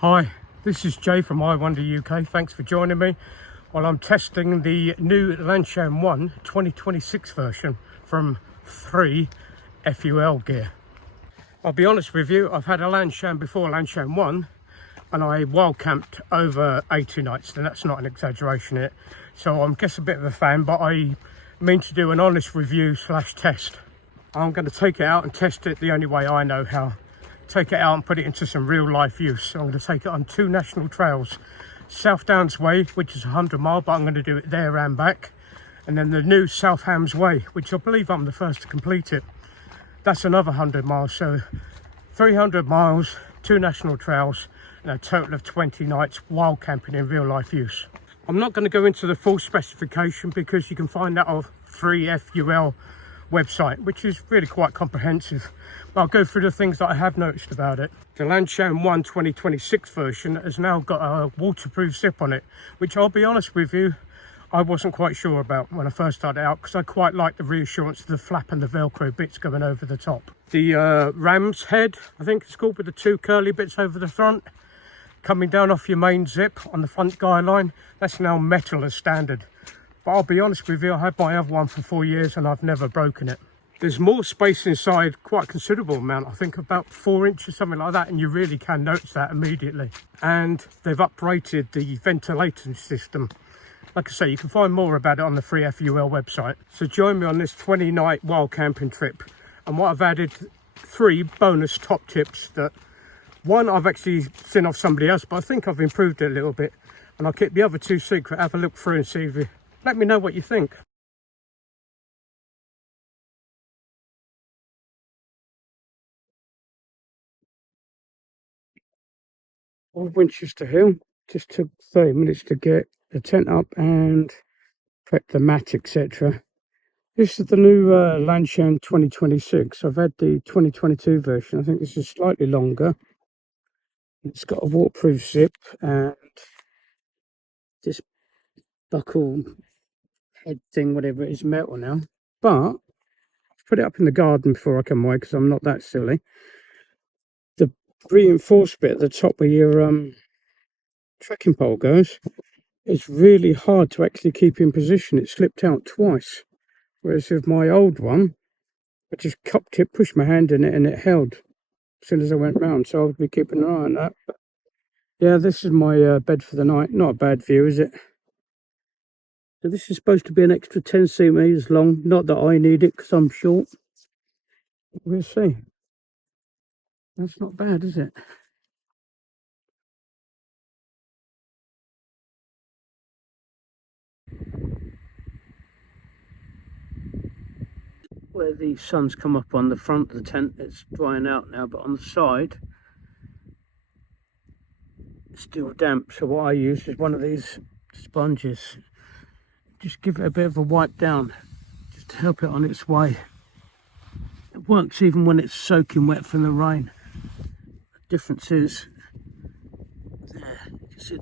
Hi, this is Jay from I Wonder UK. Thanks for joining me while I'm testing the new Lanshan 1 2026 version from 3 FUL gear. I'll be honest with you, I've had a Lanshan before, Lanshan 1, and I wild camped over 80 nights, and that's not an exaggeration so I'm just a bit of a fan, but I mean to do an honest review slash test. I'm going to take it out and test it the only way I know how. Take it out and put it into some real life use. So I'm going to take it on 2 national trails. South Downs Way, which is 100 mile, but I'm going to do it there and back. And then the new South Hams Way, which I believe I'm the first to complete it. That's another 100 miles, so 300 miles, 2 national trails, and a total of 20 nights wild camping in real life use. I'm not going to go into the full specification because you can find that on 3FUL website, which is really quite comprehensive. But I'll go through the things that I have noticed about it. The Lanshan 1 2026 version has now got a waterproof zip on it, which I'll be honest with you, I wasn't quite sure about when I first started out, because I quite like the reassurance of the flap and the Velcro bits going over the top. The ram's head, I think it's called, with the 2 curly bits over the front, coming down off your main zip on the front guy line, that's now metal as standard. But I'll be honest with you, I had my other one for 4 years and I've never broken it. There's more space inside, quite a considerable amount, I think about 4 inches, something like that, and you really can notice that immediately. And they've uprated the ventilation system. Like I say, you can find more about it on the 3FUL website. So join me on this 20-night wild camping trip. And what I've added, 3 bonus top tips that, one I've actually seen off somebody else, but I think I've improved it a little bit. And I'll keep the other 2 secret, have a look through and see if you... Let me know what you think. Old Winchester Hill, just took 30 minutes to get the tent up and prep the mat, etc. This is the new Lanshan 2026. I've had the 2022 version. I think this is slightly longer. It's got a waterproof zip and this buckle head thing, whatever it is, metal now. But I've put it up in the garden before I come away because I'm not that silly. The reinforced bit at the top where your trekking pole goes, it's really hard to actually keep in position. It slipped out twice. Whereas with my old one, I just cupped it, pushed my hand in it, and it held as soon as I went round. So I'll be keeping an eye on that. But yeah, this is my bed for the night. Not a bad view, is it? So this is supposed to be an extra 10 centimetres long. Not that I need it because I'm short. We'll see. That's not bad, is it? Where the sun's come up on the front of the tent, it's drying out now, but on the side it's still damp. So what I use is one of these sponges, just give it a bit of a wipe down just to help it on its way. It works even when it's soaking wet from the rain. The difference is there, you can see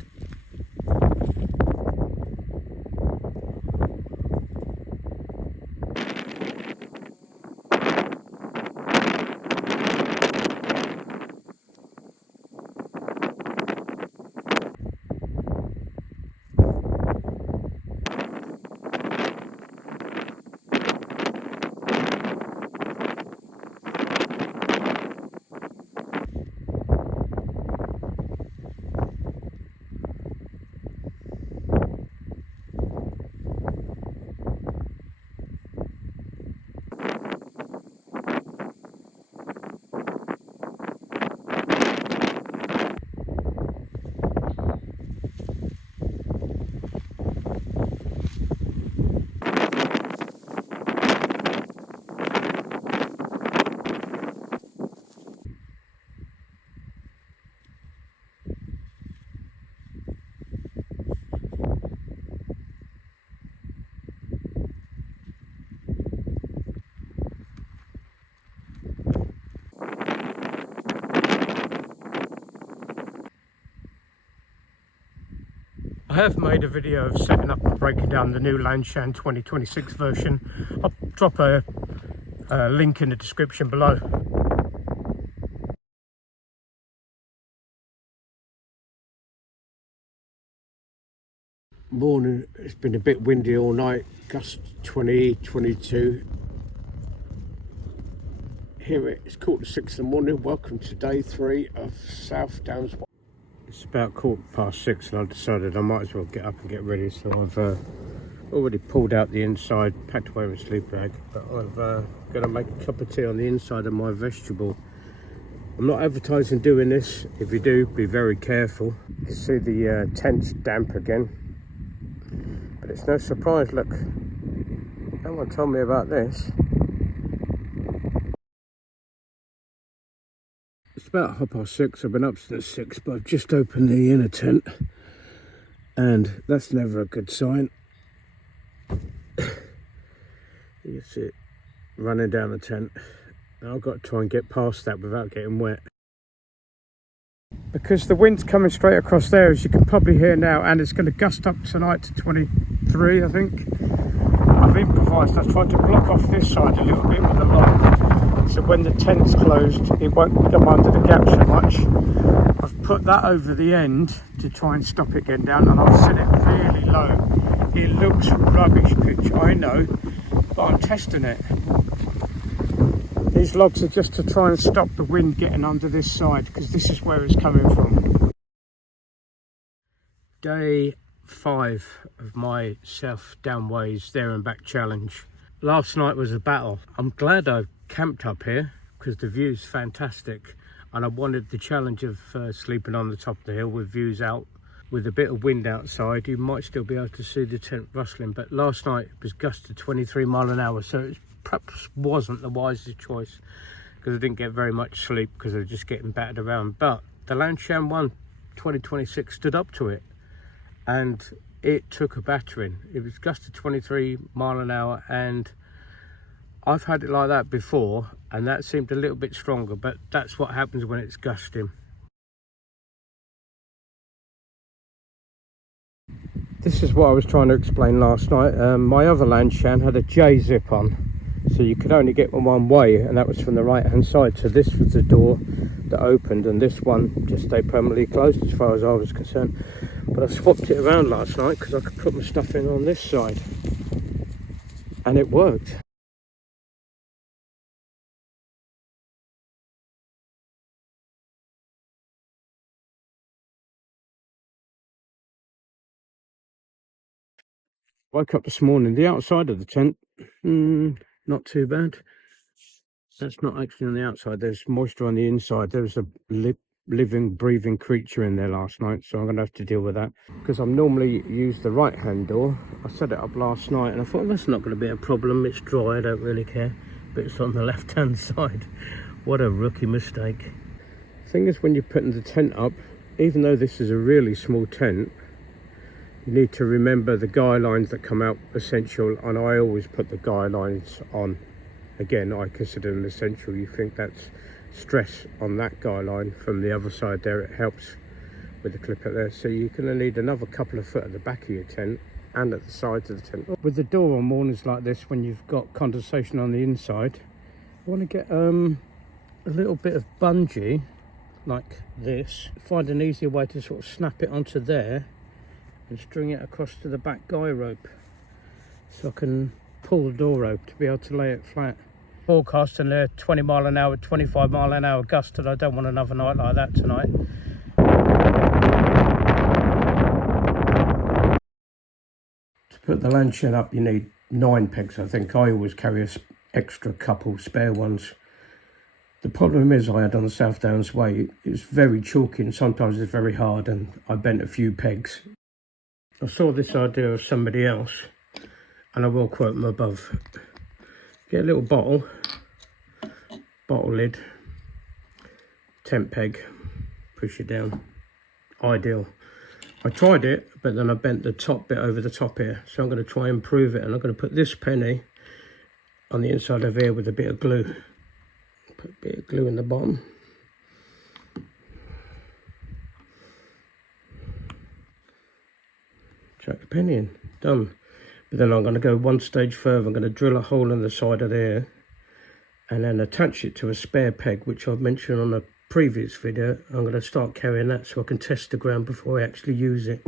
I have made a video of setting up and breaking down the new Lanshan 2026 version. I'll drop a link in the description below. Morning. It's been a bit windy all night, gust 20, 22. Here it's 6:15 in the morning. Welcome to day 3 of South Downs. It's about 6:15 and I decided I might as well get up and get ready, so I've already pulled out the inside, packed away my sleep bag, but I'm going to make a cup of tea on the inside of my vegetable. I'm not advertising doing this. If you do, be very careful. You can see the tent's damp again, but it's no surprise. Look, no one told me about this. It's about 6:30. I've been up since 6, but I've just opened the inner tent, and that's never a good sign. You can see it running down the tent. Now I've got to try and get past that without getting wet. Because the wind's coming straight across there, as you can probably hear now, and it's going to gust up tonight to 23, I think. I've improvised. I've tried to block off this side a little bit with the lock, so when the tent's closed, it won't come under the gap so much. I've put that over the end to try and stop it getting down, and I've set it really low. It looks rubbish pitch, I know, but I'm testing it. These logs are just to try and stop the wind getting under this side, because this is where it's coming from. Day 5 of my South Downways there and back challenge. Last night was a battle. I'm glad I camped up here because the view's fantastic, and I wanted the challenge of sleeping on the top of the hill with views out. With a bit of wind outside, you might still be able to see the tent rustling, but last night it was gusted 23 mile an hour, so it perhaps wasn't the wisest choice, because I didn't get very much sleep because I was just getting battered around. But the Lanshan 1 2026 stood up to it, and it took a battering. It was gusted 23 mile an hour, and I've had it like that before, and that seemed a little bit stronger, but that's what happens when it's gusting. This is what I was trying to explain last night. My other Lanshan had a J zip on, so you could only get one way, and that was from the right hand side. So this was the door that opened, and this one just stayed permanently closed as far as I was concerned. But I swapped it around last night because I could put my stuff in on this side, and it worked. Woke up this morning, the outside of the tent, not too bad. That's not actually on the outside, there's moisture on the inside. There was a living, breathing creature in there last night, so I'm going to have to deal with that. Because I normally use the right hand door. I set it up last night and I thought, that's not going to be a problem, it's dry, I don't really care. But it's on the left hand side. What a rookie mistake. The thing is, when you're putting the tent up, even though this is a really small tent, you need to remember the guy lines that come out essential, and I always put the guy lines on. Again, I consider them essential. You think that's stress on that guy line from the other side there, it helps with the clip up there. So you're going to need another couple of foot at the back of your tent and at the sides of the tent. With the door on mornings like this, when you've got condensation on the inside, I want to get a little bit of bungee like this. Find an easier way to sort of snap it onto there and string it across to the back guy rope, so I can pull the door rope to be able to lay it flat. Forecasting there 20 mile an hour, 25 mile an hour gust, and I don't want another night like that tonight. To put the Lanshan up, you need 9 pegs. I think I always carry an extra couple spare ones. The problem is, I had on the South Downs Way, it's very chalky and sometimes it's very hard, and I bent a few pegs. I saw this idea of somebody else, and I will quote them above. Get a little bottle lid, tent peg, push it down. Ideal. I tried it, but then I bent the top bit over the top here, so I'm going to try and improve it, and I'm going to put this penny on the inside of here with a bit of glue. Put a bit of glue in the bottom. Chuck the penny in, done. But then I'm going to go one stage further. I'm going to drill a hole in the side of there and then attach it to a spare peg, which I've mentioned on a previous video. I'm going to start carrying that so I can test the ground before I actually use it.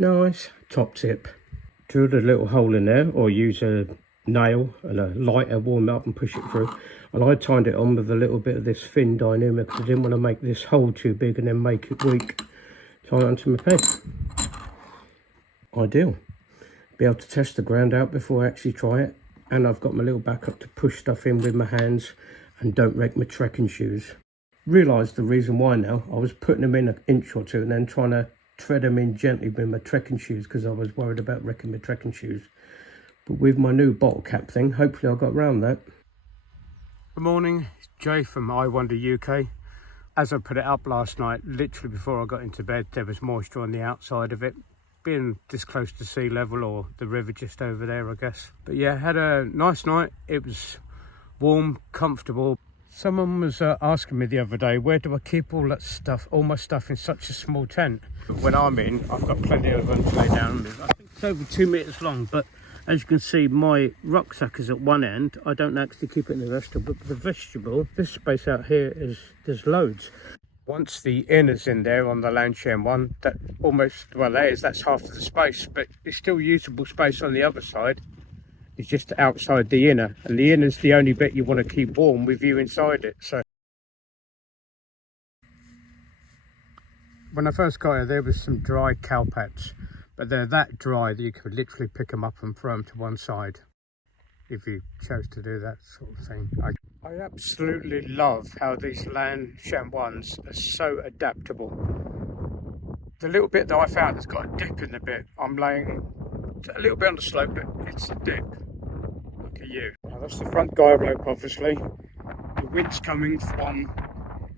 Nice. Top tip. Drill a little hole in there, or use a nail and a lighter, warm it up and push it through. And I timed it on with a little bit of this thin dynamic because I didn't want to make this hole too big and then make it weak. Tie it onto my pen. Ideal. Be able to test the ground out before I actually try it. And I've got my little backup to push stuff in with my hands and don't wreck my trekking shoes. Realised the reason why now. I was putting them in an inch or two and then trying to tread them in gently with my trekking shoes because I was worried about wrecking my trekking shoes. But with my new bottle cap thing, hopefully I got around that. Good morning, it's Jay from I Wonder UK. As I put it up last night, literally before I got into bed, there was moisture on the outside of it. Being this close to sea level, or the river just over there, I guess. But yeah, had a nice night. It was warm, comfortable. Someone was asking me the other day, where do I keep all that stuff, all my stuff in such a small tent? When I'm in, I've got plenty of them to lay down with. I think it's over 2 meters long, but as you can see, my rucksack is at one end. I don't actually keep it in the vestibule, but the vestibule, this space out here, there's loads. Once the inner's in there on the Lanshan one, that almost, well, that's half of the space, but it's still usable space on the other side. It's just outside the inner, and the inner's the only bit you want to keep warm with you inside it. So when I first got here, there was some dry cowpats, but they're that dry that you could literally pick them up and throw them to one side if you chose to do that sort of thing. I absolutely love how these Lanshan ones are so adaptable. The little bit that I found has got a dip in the bit. I'm laying a little bit on the slope, but it's a dip. Look at you. Now that's the front guy rope, obviously. The wind's coming from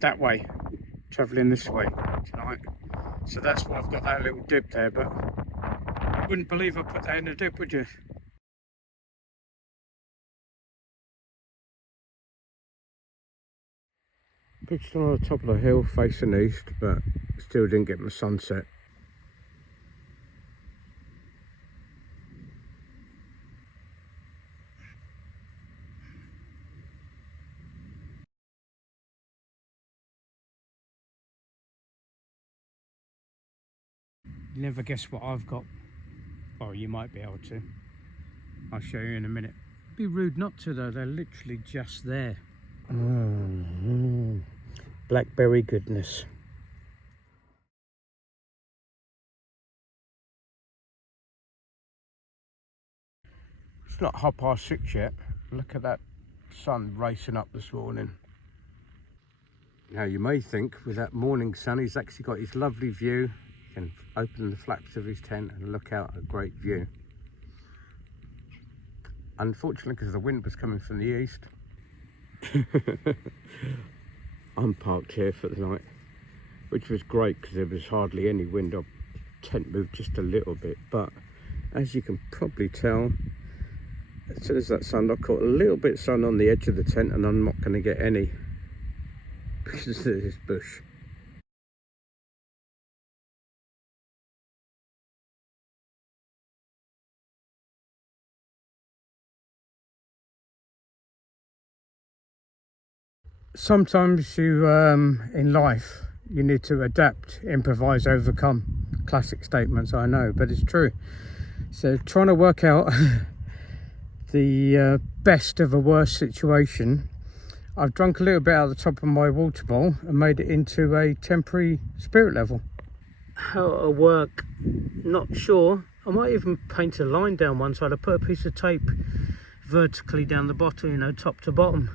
that way, travelling this way tonight. So that's why I've got that little dip there, but you wouldn't believe I put that in a dip, would you? Pitched on the top of the hill facing east, but still didn't get my sunset. You never guess what I've got. Well, you might be able to. I'll show you in a minute. It'd be rude not to though, they're literally just there. Blackberry goodness. It's not 6:30 yet. Look at that sun racing up this morning. Now you may think with that morning sun, he's actually got his lovely view. He can open the flaps of his tent and look out a great view. Unfortunately, because the wind was coming from the east. I'm parked here for the night, which was great because there was hardly any wind. Our tent moved just a little bit, but as you can probably tell, as soon as that sun, I caught a little bit of sun on the edge of the tent, and I'm not going to get any because of this bush. Sometimes you, in life, you need to adapt, improvise, overcome. Classic statements, I know, but it's true. So trying to work out the best of a worse situation, I've drunk a little bit out of the top of my water bowl and made it into a temporary spirit level. How it'll work, not sure. I might even paint a line down one side. I put a piece of tape vertically down the bottom, you know, top to bottom,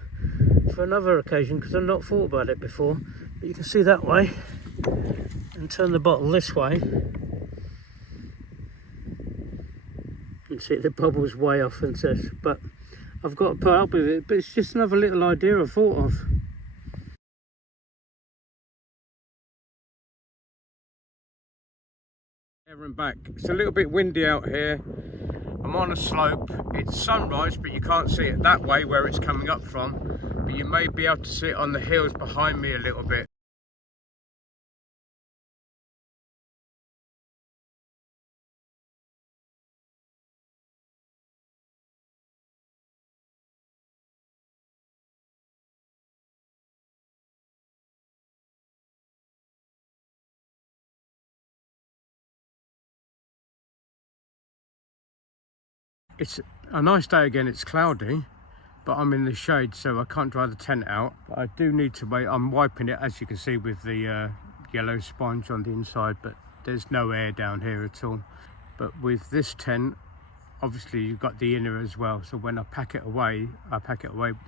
for another occasion, because I've not thought about it before. But you can see that way and turn the bottle this way and see the bubbles way off and says, but I've got to put up with it. But it's just another little idea I thought of. There and back. It's a little bit windy out here. I'm on a slope. It's sunrise, but you can't see it that way where it's coming up from. But you may be able to see it on the hills behind me a little bit. It's a nice day again. It's cloudy, but I'm in the shade, so I can't dry the tent out. But I do need to wait. I'm wiping it, as you can see, with the yellow sponge on the inside, but there's no air down here at all. But with this tent, obviously you've got the inner as well, so when I pack it away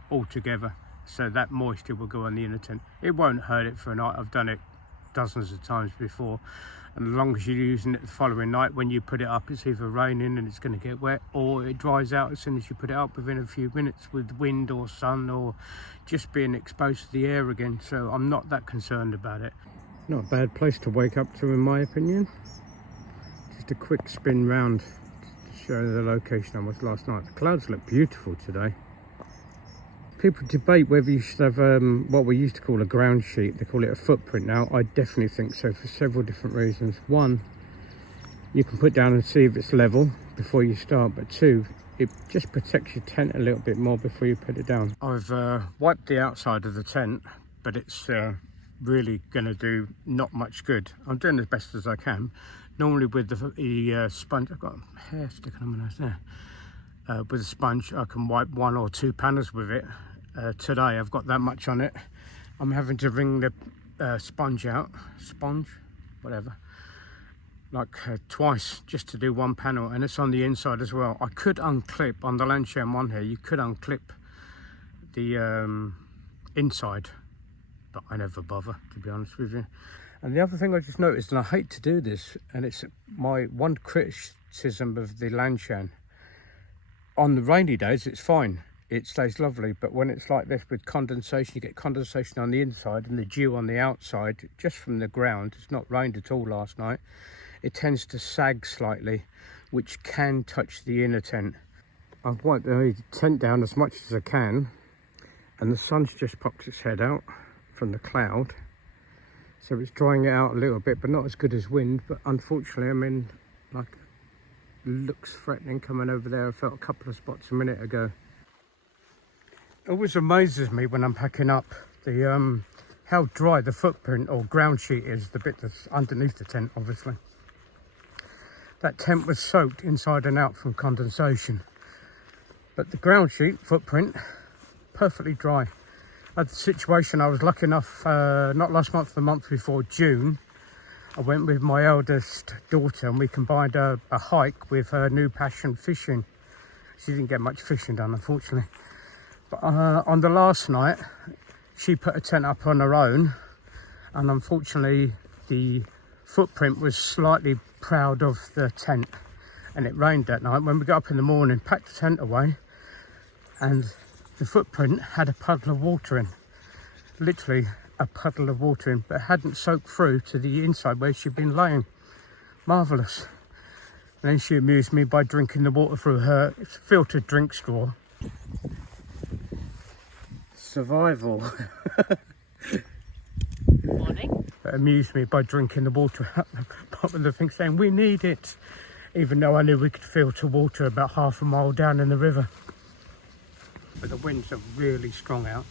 all together, so that moisture will go on the inner tent. It won't hurt it for a night. I've done it dozens of times before, and as long as you're using it the following night, when you put it up, it's either raining and it's going to get wet, or it dries out as soon as you put it up within a few minutes with wind or sun, or just being exposed to the air again. So I'm not that concerned about it. Not a bad place to wake up to, in my opinion. Just a quick spin round to show the location I was last night. The clouds look beautiful today. People debate whether you should have what we used to call a ground sheet. They call it a footprint now. I definitely think so, for several different reasons. One, you can put down and see if it's level before you start, but two, it just protects your tent a little bit more before you put it down. I've wiped the outside of the tent, but it's really going to do not much good. I'm doing as best as I can. Normally with the sponge, I've got hair sticking on my nose there. With a sponge, I can wipe 1 or 2 panels with it. Today I've got that much on it. I'm having to wring the sponge out, whatever, like twice just to do 1 panel, and it's on the inside as well. I could unclip on the Lanshan one here. You could unclip the inside, but I never bother, to be honest with you. And the other thing I just noticed, and I hate to do this, and it's my one criticism of the Lanshan. On the rainy days, it's fine. It stays lovely, but when it's like this with condensation, you get condensation on the inside and the dew on the outside, just from the ground. It's not rained at all last night. It tends to sag slightly, which can touch the inner tent. I've wiped the tent down as much as I can, and the sun's just popped its head out from the cloud. So it's drying it out a little bit, but not as good as wind. But unfortunately, I'm in, like, looks threatening coming over there. I felt a couple of spots a minute ago. It always amazes me when I'm packing up the how dry the footprint or ground sheet is, the bit that's underneath the tent, obviously. That tent was soaked inside and out from condensation, but the ground sheet footprint perfectly dry. I had the situation, I was lucky enough, not last month, the month before, June, I went with my eldest daughter and we combined a hike with her new passion, fishing. She didn't get much fishing done, unfortunately. But on the last night, she put a tent up on her own, and unfortunately the footprint was slightly proud of the tent, and it rained that night. When we got up in the morning, packed the tent away, and the footprint had a puddle of water in. Literally a puddle of water in, but it hadn't soaked through to the inside where she'd been laying. Marvellous. And then she amused me by drinking the water through her filtered drink straw. Survival. Good morning. It amused me by drinking the water out the bottom of the thing, saying we need it, even though I knew we could filter water about half a mile down in the river. But the winds are really strong out.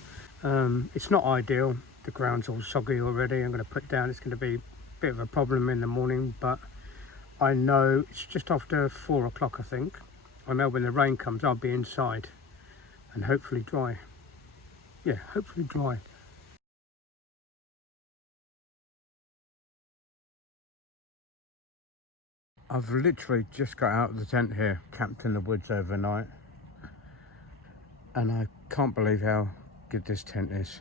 It's not ideal. The ground's all soggy already. I'm going to put down, it's going to be a bit of a problem in the morning, but I know it's just after 4 o'clock, I think. I know when the rain comes, I'll be inside and hopefully dry. Yeah, hopefully dry. I've literally just got out of the tent here, camped in the woods overnight, and I can't believe how good this tent is.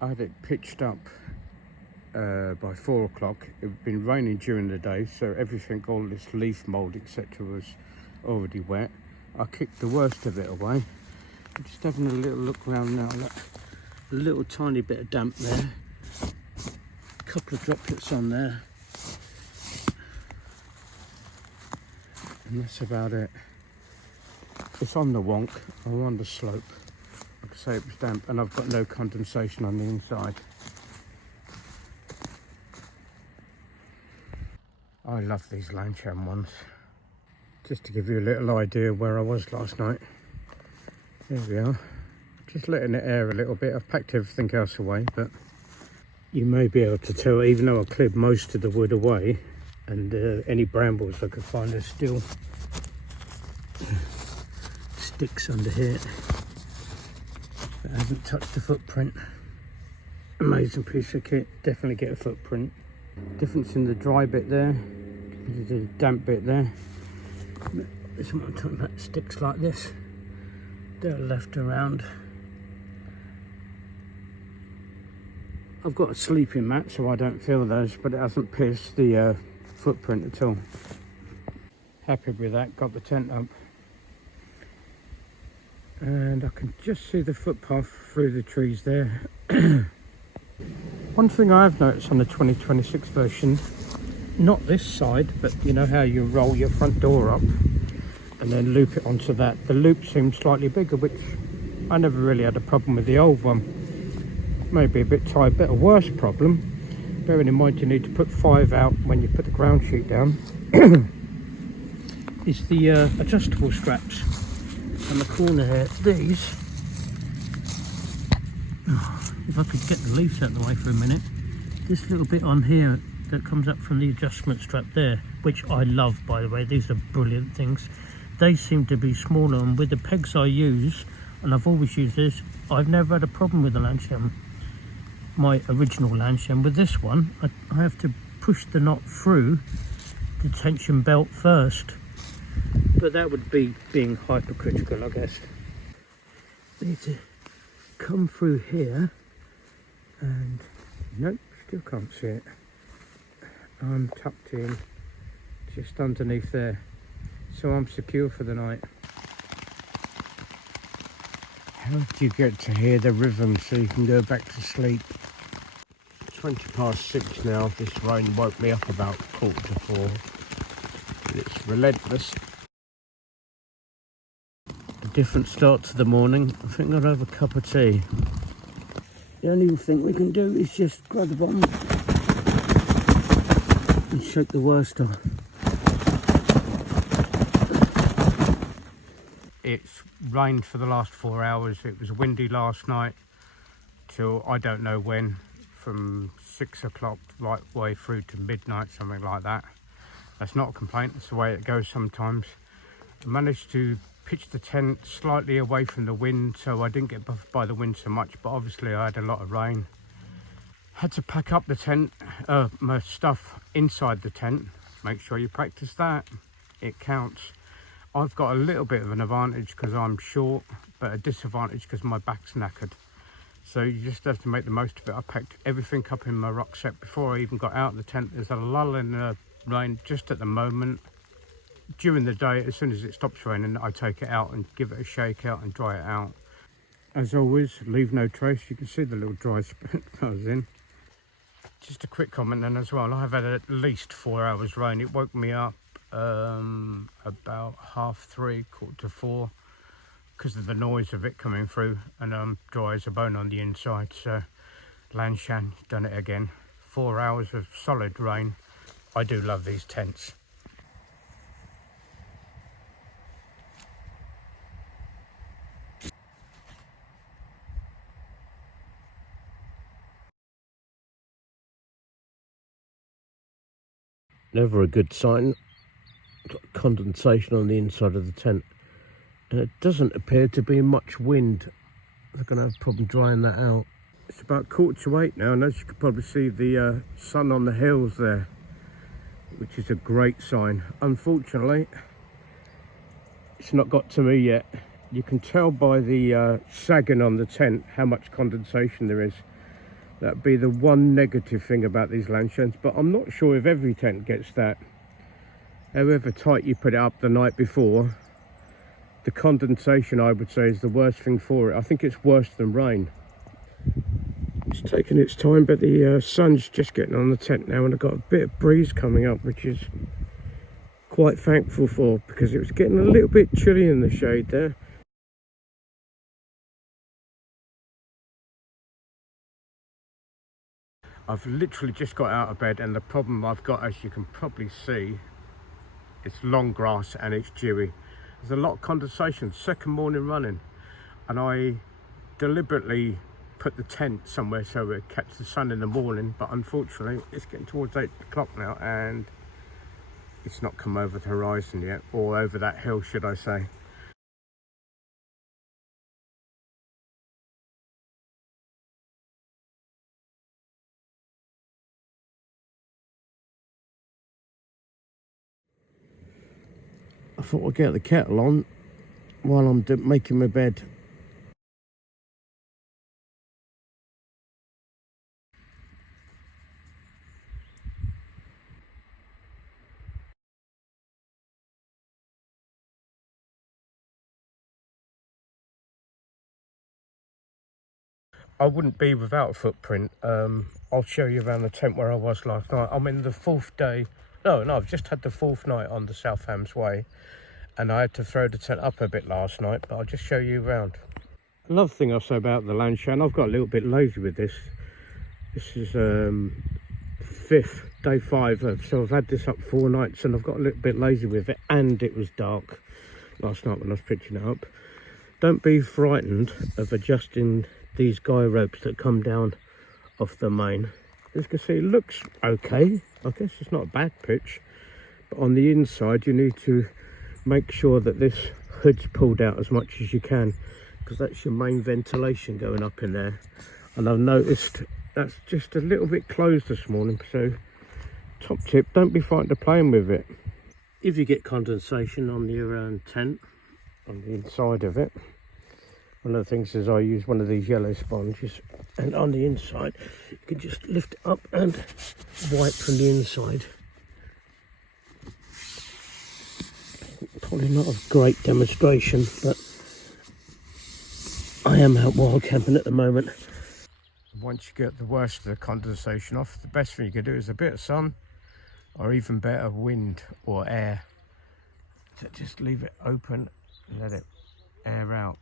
I had it pitched up by 4 o'clock. It had been raining during the day, so everything, all this leaf mould, etc., was already wet. I kicked the worst of it away. I'm just having a little look around now. Look, a little tiny bit of damp there, a couple of droplets on there, and that's about it. It's on the wonk, or on the slope. Like I say, it was damp, and I've got no condensation on the inside. I love these Lanshan ones. Just to give you a little idea where I was last night. There we are. Just letting it air a little bit. I've packed everything else away, but you may be able to tell, even though I cleared most of the wood away, and any brambles I could find, there's still sticks under here that hasn't touched the footprint. Amazing piece of kit, definitely get a footprint. Difference in the dry bit there, there's a damp bit there. This is what I'm talking about, sticks like this, they're left around. I've got a sleeping mat so I don't feel those, but it hasn't pierced the footprint at all. Happy with that, got the tent up. And I can just see the footpath through the trees there. One thing I have noticed on the 2026 version, not this side, but you know how you roll your front door up and then loop it onto that. The loop seems slightly bigger, which I never really had a problem with the old one. Maybe a bit tight, but a worse problem, bearing in mind you need to put 5 out when you put the ground sheet down, is the adjustable straps on the corner here. These, if I could get the leaves out of the way for a minute, this little bit on here that comes up from the adjustment strap there, which I love by the way, these are brilliant things. They seem to be smaller, and with the pegs I use, and I've always used this, I've never had a problem with the Lanshan, my original Lanshan. With this one, I have to push the knot through the tension belt first, but that would be being hypercritical, I guess. Need to come through here, and nope, still can't see it. I'm tucked in just underneath there, so I'm secure for the night. How do you get to hear the rhythm so you can go back to sleep? 6:20 now. This rain woke me up about 4:45. It's relentless. A different start to the morning. I think I'll have a cup of tea. The only thing we can do is just grab the bottom and shake the worst off. It's rained for the last 4 hours. It was windy last night till I don't know when, from 6 o'clock right way through to midnight, something like that. That's not a complaint, it's the way it goes sometimes. I managed to pitch the tent slightly away from the wind, so I didn't get buffed by the wind so much, but obviously I had a lot of rain. Had to pack up the tent, my stuff inside the tent. Make sure you practice that, it counts. I've got a little bit of an advantage because I'm short, but a disadvantage because my back's knackered. So you just have to make the most of it. I packed everything up in my rucksack before I even got out of the tent. There's a lull in the rain just at the moment. During the day, as soon as it stops raining, I take it out and give it a shake out and dry it out. As always, leave no trace. You can see the little dry spot I was in. Just a quick comment then as well. I've had at least 4 hours rain. It woke me up about 3:30, 4:45, because of the noise of it coming through, and I'm dry as a bone on the inside. So Lanshan, done it again. 4 hours of solid rain. I do love these tents. Never a good sign. Got condensation on the inside of the tent, and it doesn't appear to be much wind. They're going to have a problem drying that out. It's about 7:45 now, and as you can probably see, the sun on the hills there, which is a great sign. Unfortunately, it's not got to me yet. You can tell by the sagging on the tent how much condensation there is. That'd be the one negative thing about these Lanshans, but I'm not sure if every tent gets that. However tight you put it up the night before, the condensation, I would say, is the worst thing for it. I think it's worse than rain. It's taking its time, but the sun's just getting on the tent now, and I've got a bit of breeze coming up, which is quite thankful for, because it was getting a little bit chilly in the shade there. I've literally just got out of bed, and the problem I've got, as you can probably see, it's long grass and it's dewy. There's a lot of condensation, second morning running, and I deliberately put the tent somewhere so it catch the sun in the morning, but unfortunately it's getting towards 8 o'clock now, and it's not come over the horizon yet, or over that hill, should I say. I thought I'd get the kettle on while I'm making my bed. I wouldn't be without a footprint. I'll show you around the tent where I was last night. I'm in the 4th day. No, I've just had the 4th night on the South Hams Way, and I had to throw the tent up a bit last night, but I'll just show you around. Another thing I'll say about the Lanshan, I've got a little bit lazy with this. This is day 5, so I've had this up 4 nights, and I've got a little bit lazy with it, and it was dark last night when I was pitching it up. Don't be frightened of adjusting these guy ropes that come down off the main. As you can see, it looks okay. I guess it's not a bad pitch, but on the inside you need to make sure that this hood's pulled out as much as you can, because that's your main ventilation going up in there. And I've noticed that's just a little bit closed this morning, so top tip, don't be frightened of playing with it. If you get condensation on your tent, on the inside of it, one of the things is I use one of these yellow sponges, and on the inside you can just lift it up and wipe from the inside. Probably not a great demonstration, but I am out wild camping at the moment. Once you get the worst of the condensation off, the best thing you can do is a bit of sun, or even better, wind or air. So just leave it open and let it air out.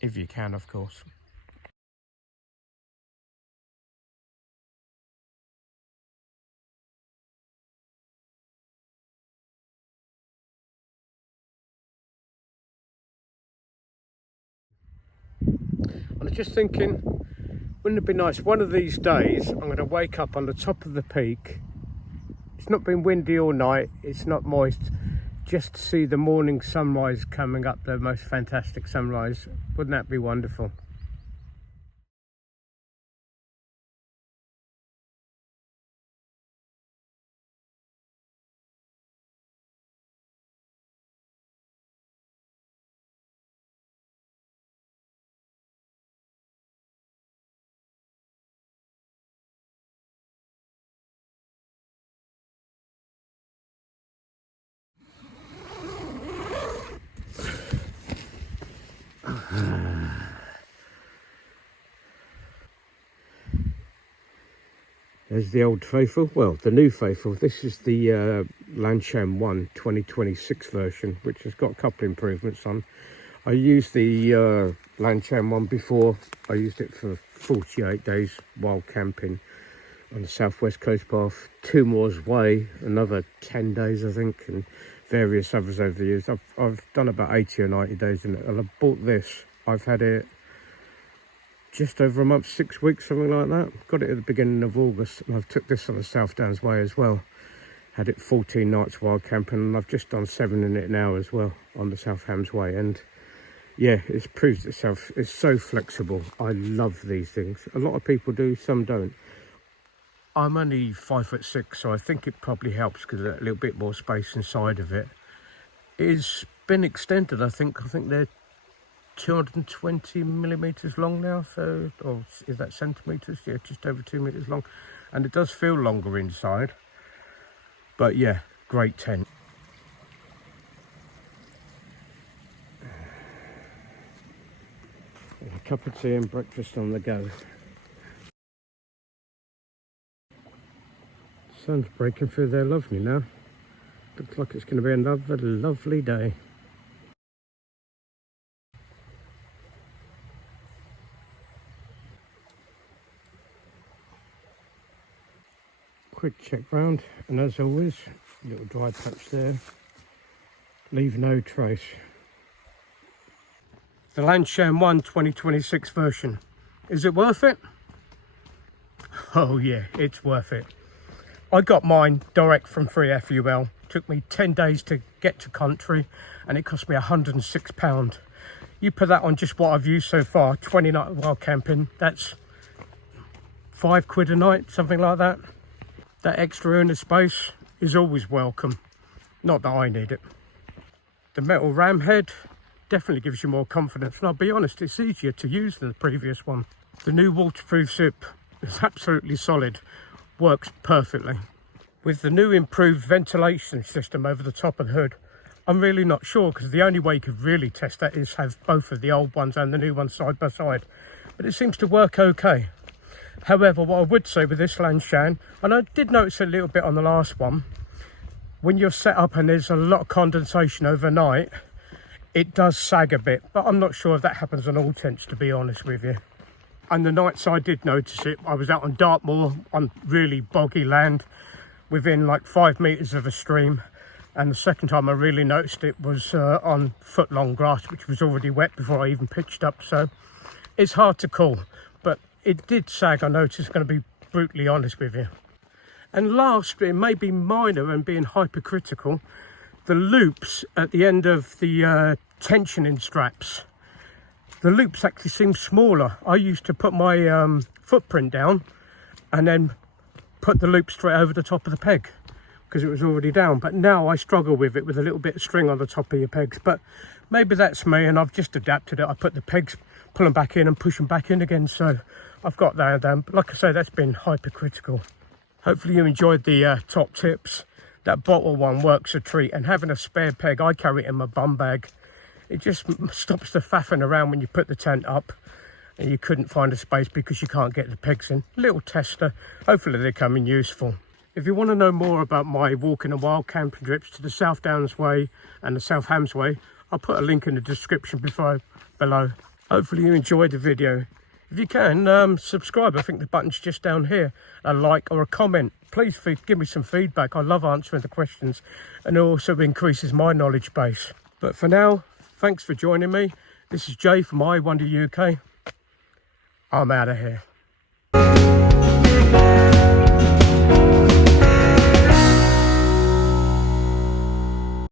If you can, of course. I was just thinking, wouldn't it be nice, one of these days, I'm going to wake up on the top of the peak. It's not been windy all night, it's not moist. Just to see the morning sunrise coming up, the most fantastic sunrise. Wouldn't that be wonderful? There's the old faithful, well, the new faithful. This is the Lanshan 1 2026 version, which has got a couple of improvements on. I used the Lanshan 1 before. I used it for 48 days while camping on the southwest coast path, 2 Moors Way, another 10 days I think, and various others over the years. I've done about 80 or 90 days in it, and I bought this. I've had it just over a month, 6 weeks, something like that. Got it at the beginning of August, and I've took this on the South Downs Way as well. Had it 14 nights while camping, and I've just done 7 in it now as well on the South Hams Way. And yeah, it's proved itself. It's so flexible. I love these things. A lot of people do, some don't. I'm only 5'6", so I think it probably helps because there's a little bit more space inside of it. It's been extended, I think they're 220 millimeters long now, so, or is that centimeters? Yeah, just over 2 meters long, and it does feel longer inside. But yeah, great tent. A cup of tea and breakfast on the go. Sun's breaking through there lovely now. Looks like it's going to be another lovely day. Quick check round, and as always, little dry patch there. Leave no trace. The Lanshan 1 2026 version. Is it worth it? Oh yeah, it's worth it. I got mine direct from Free FUL. Took me 10 days to get to country and it cost me £106. You put that on just what I've used so far, 20 nights while camping, that's £5 a night, something like that. That extra earner space is always welcome. Not that I need it. The metal ram head definitely gives you more confidence, and I'll be honest, it's easier to use than the previous one. The new waterproof zip is absolutely solid, works perfectly. With the new improved ventilation system over the top of the hood, I'm really not sure, because the only way you could really test that is have both of the old ones and the new ones side by side. But it seems to work okay. However, what I would say with this Lanshan, and I did notice a little bit on the last one, when you're set up and there's a lot of condensation overnight, it does sag a bit, but I'm not sure if that happens on all tents, to be honest with you. And the nights I did notice it, I was out on Dartmoor on really boggy land within like 5 meters of a stream, and the second time I really noticed it was on foot-long grass, which was already wet before I even pitched up. So it's hard to call, but it did sag, I noticed, going to be brutally honest with you. And last, it may be minor and being hypercritical, the loops at the end of the tensioning straps, the loops actually seem smaller. I used to put my footprint down and then put the loop straight over the top of the peg because it was already down, but now I struggle with it with a little bit of string on the top of your pegs. But maybe that's me and I've just adapted it. I put the pegs, pull them back in and push them back in again, so I've got that down. But like I say, that's been hypercritical. Hopefully you enjoyed the top tips. That bottle one works a treat, and having a spare peg, I carry it in my bum bag. It just stops the faffing around when you put the tent up and you couldn't find a space because you can't get the pegs in. Little tester, hopefully they come in useful. If you want to know more about my walking and wild camping trips to the South Downs Way and the South Hams Way, I'll put a link in the description below. Hopefully you enjoyed the video. If you can, subscribe. I think the button's just down here. A like or a comment. Please give me some feedback. I love answering the questions, and it also increases my knowledge base. But for now, thanks for joining me. This is Jay from I Wonder UK. I'm out of here.